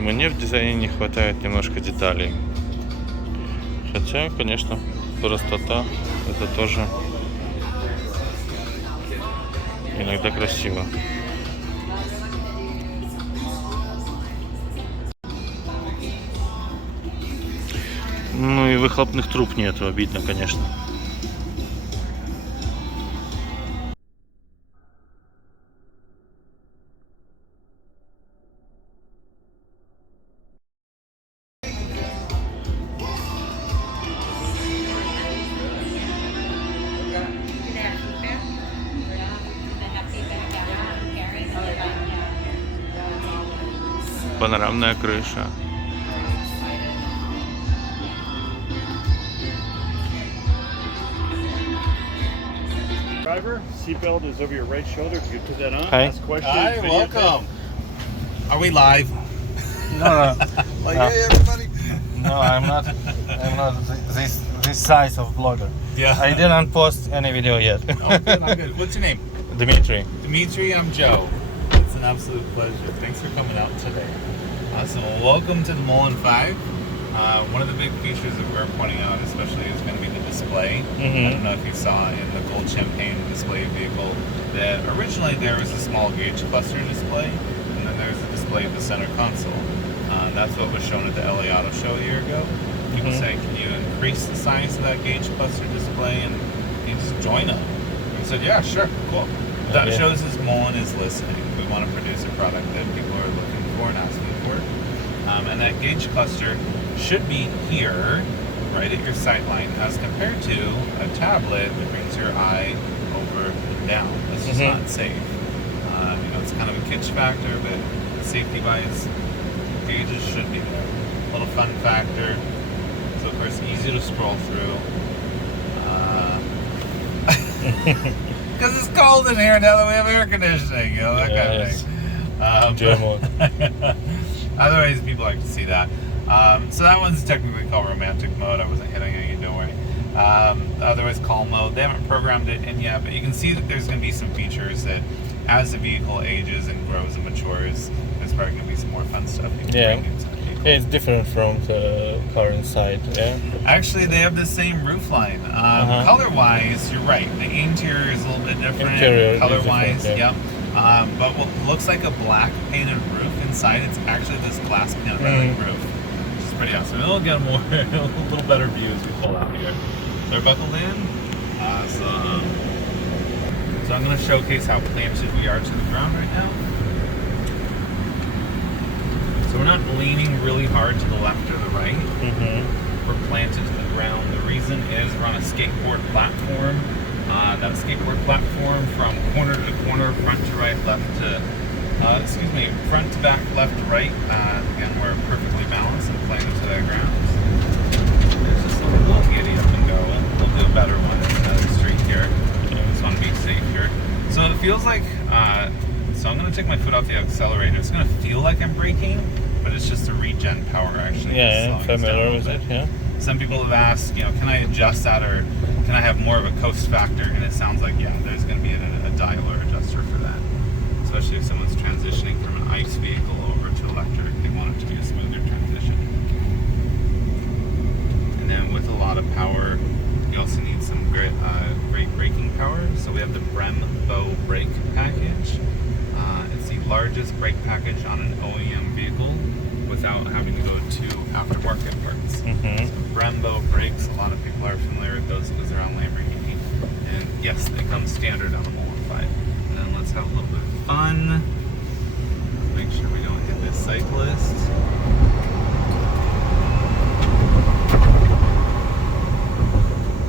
Мне в дизайне не хватает немножко деталей. Хотя, конечно, простота это тоже иногда красиво. Ну и выхлопных труб нету, обидно, конечно. Панорамная крыша. Driver, seatbelt is over your right shoulder. If you could put that on, Hi. ask questions. Hi, welcome. Are we live? No, Like, no. hey, everybody. No, I'm not this size of blogger. Yeah. I didn't post any video yet. Oh, good, I'm good. What's your name? Dimitri. Dimitri, I'm Joe. It's an absolute pleasure. Thanks for coming out today. Awesome. Well, welcome to the Mullen Five. One of the big features that we're pointing out, especially, is going to be the display. I don't know if you saw in the gold champagne display vehicle that originally there was a small gauge cluster display, and then there's a display at the center console. That's what was shown at the LA Auto Show a year ago. People say, can you increase the size of that gauge cluster display and can you just join them? And I said, yeah, sure, cool. That shows us Mullen is listening. We want to produce a product that people are looking for and asking for. And that gauge cluster should be here, right at your sight line, as compared to a tablet that brings your eye over and down. That's just not safe. It's kind of a kitsch factor, but safety-wise, gauges should be there. A little fun factor. So of course, easy to scroll through. Because it's cold in here now that we have air conditioning, that kind of thing. Otherwise, people like to see that. So that one's technically called romantic mode. I wasn't hitting it, don't worry. Otherwise, calm mode. They haven't programmed it in yet, but you can see that there's going to be some features that, as the vehicle ages and grows and matures, there's probably going to be some more fun stuff you can bring inside the vehicle. It's different from the current side, yeah? Actually, they have the same roof line. Color-wise, you're right. The interior is a little bit different. Color-wise, yep. But what looks like a black painted roof inside, it's actually this glass panoramic roof, which is pretty awesome. It'll get a little better view as we pull out here. They're buckled in. Awesome. So I'm going to showcase how planted we are to the ground right now. So we're not leaning really hard to the left or the right. We're planted to the ground. The reason is we're on a skateboard platform. That skateboard platform from corner to corner, front to right, left to, front to back, left to right. Again, we're perfectly balanced and planted to the ground. There's just a little giddy up and go. We'll do a better one in the street here. Just want to be safe here. So it feels like, so I'm going to take my foot off the accelerator. It's going to feel like I'm braking, but it's just a regen power actually. Yeah, I'm familiar with it, yeah. Some people have asked, can I adjust that, or can I have more of a coast factor? And it sounds like, yeah, there's going to be a dialer adjuster for that. Especially if someone's transitioning from an ICE vehicle over to electric, they want it to be a smoother transition. And then with a lot of power, you also need some great braking power. So we have the Brembo brake package. It's the largest brake package on an OEM vehicle without having to go to aftermarket parts. So Brembo brakes, a lot of people are familiar with those because they're on Lamborghini. And yes, they come standard on the Mullen Five. And then let's have a little bit of fun. Make sure we don't hit this cyclist.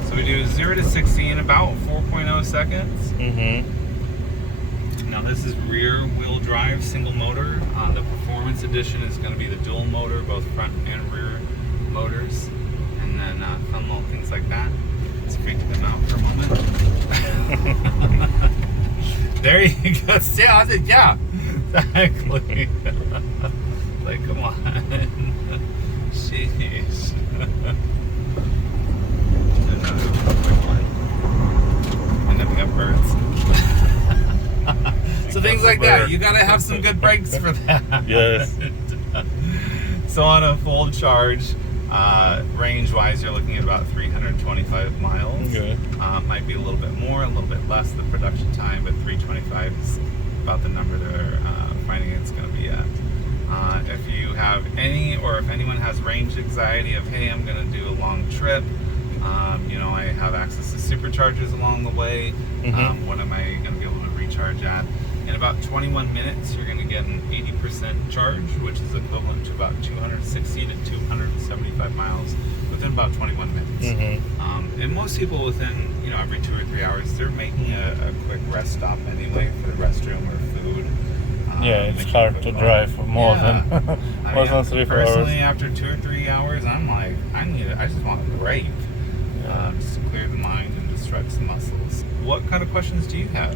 So we do 0 to 60 in about 4.0 seconds. Now this is rear wheel drive, single motor. The performance edition is going to be the dual motor, both front and rear motors. And then fun little things like that. Let's freak them out for a moment. There you go. Yeah, I said, yeah, exactly. Like, come on. Sheesh. Another quick one. And then we got birds. So things like that, you gotta have some good brakes for that. Yes. So on a full charge, range-wise, you're looking at about 325 miles. Good. Might be a little bit more, a little bit less the production time, but 325 is about the number they're finding it's going to be at. If you have any, or if anyone has range anxiety of, hey, I'm going to do a long trip, you know, I have access to superchargers along the way. What am I going to be able to recharge at? In about 21 minutes, you're going to get an 80% charge, which is equivalent to about 260 to 275 miles within about 21 minutes. And most people within, you know, every 2 or 3 hours, they're making a quick rest stop anyway for the restroom or food. Yeah, it's hard to drive for more than more than 3 4 hours. Personally, after 2 or 3 hours, I'm like, I just want a break, just to clear the mind and to stretch the muscles. What kind of questions do you have?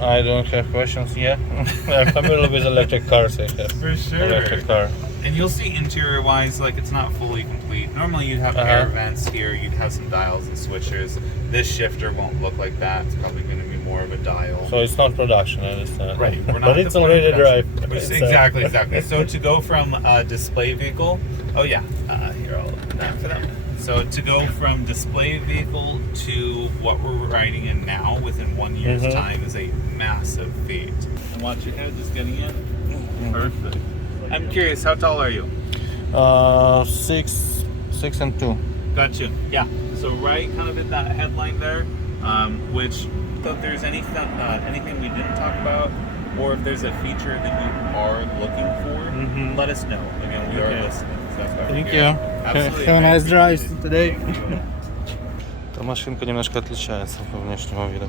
I don't have questions yet. I'm familiar with electric cars. I have For sure. electric car. And you'll see interior-wise, like it's not fully complete. Normally you'd have air vents here, you'd have some dials and switchers. This shifter won't look like that. It's probably going to be more of a dial. So it's not production, I understand. Right. We're not But it's already drive. Exactly. So to go from a display vehicle, here I'll back it up. So to go from display vehicle to what we're riding in now within 1 year's time is a massive feat. And watch your head just getting in. Perfect. I'm curious, how tall are you? 6 and 2. Got you. Yeah. So right kind of at that headline there, which if there's anything we didn't talk about, or if there's a feature that you are looking for, let us know. Again, we are listening. So that's why Thank we're you. here. Absolutely. Have a nice drive today. Thank you. Ta maszynka немножко отличается по внешнему виду.